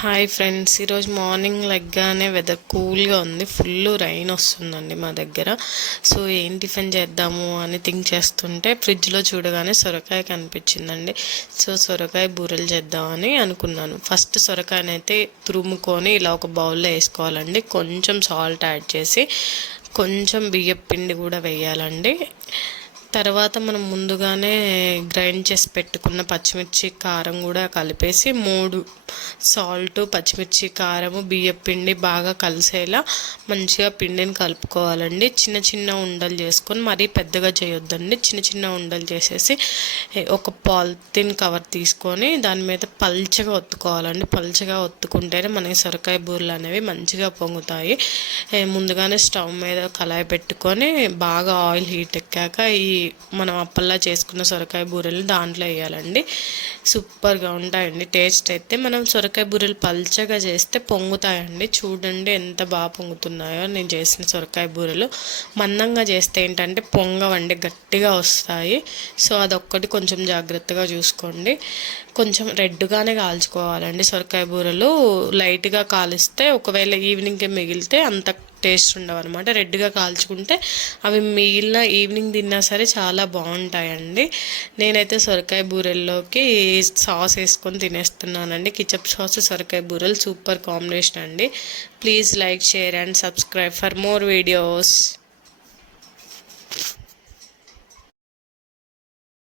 Hi friends, ఈరోజు morning లెగ్గానే weather కూల్గా ఉంది. ఫుల్ రైన్ వస్తుందండి మా దగ్గర. సో ఏం టిఫిన్ చేద్దాము అని థింక్ చేస్తుంటే ఫ్రిడ్జ్లో చూడగానే సొరకాయ కనిపించిందండి. సో సొరకాయ బూరెలు చేద్దామని అనుకున్నాను. ఫస్ట్ సొరకాయనైతే తురుముకొని ఇలా ఒక బౌల్లో వేసుకోవాలండి. కొంచెం సాల్ట్ యాడ్ చేసి కొంచెం బియ్యం పిండి కూడా వేయాలండి. తర్వాత మనం ముందుగానే గ్రైండ్ చేసి పెట్టుకున్న పచ్చిమిర్చి కారం కూడా కలిపేసి 3 సాల్ట్, పచ్చిమిర్చి, కారము, బియ్యం పిండి బాగా కలిసేలా మంచిగా పిండిని కలుపుకోవాలండి. చిన్న చిన్న ఉండలు చేసుకొని, మరీ పెద్దగా చేయొద్దండి. చిన్న చిన్న ఉండలు చేసేసి ఒక పాలిథిన్ కవర్ తీసుకొని దాని మీద పల్చగా ఒత్తుకోవాలండి. పల్చగా ఒత్తుకుంటేనే మనకి సొరకాయ బూరెలు అనేవి మంచిగా పొంగుతాయి. ముందుగానే స్టవ్ మీద కళాయి పెట్టుకొని బాగా ఆయిల్ హీట్ ఎక్కాక మనం అప్పల్లా చేసుకున్న సొరకాయ బూరెలు దాంట్లో వేయాలండి. సూపర్గా ఉంటాయండి. టేస్ట్ అయితే మనం సొరకాయ బూరెలు పల్చగా చేస్తే పొంగుతాయండి. చూడండి ఎంత బాగా పొంగుతున్నాయో నేను చేసిన సొరకాయ బూరెలు. మందంగా చేస్తే ఏంటంటే పొంగవండి, గట్టిగా వస్తాయి. సో అదొక్కటి కొంచెం జాగ్రత్తగా చూసుకోండి. కొంచెం రెడ్గానే కాల్చుకోవాలండి సొరకాయ బూరెలు. లైట్గా కాలిస్తే ఒకవేళ ఈవినింగ్కి మిగిలితే అంత టేస్ట్ ఉండవు అనమాట. రెడ్గా కాల్చుకుంటే అవి మిగిలిన ఈవినింగ్ తిన్నా సరే చాలా బాగుంటాయండి. నేనైతే సొరకాయ బూరెల్లోకి సాస్ వేసుకొని తినేస్తున్నానండి. కిచప్ సాస్, సొరకాయ బూరెలు సూపర్ కాంబినేషన్ అండి. Please like, share and subscribe for more videos.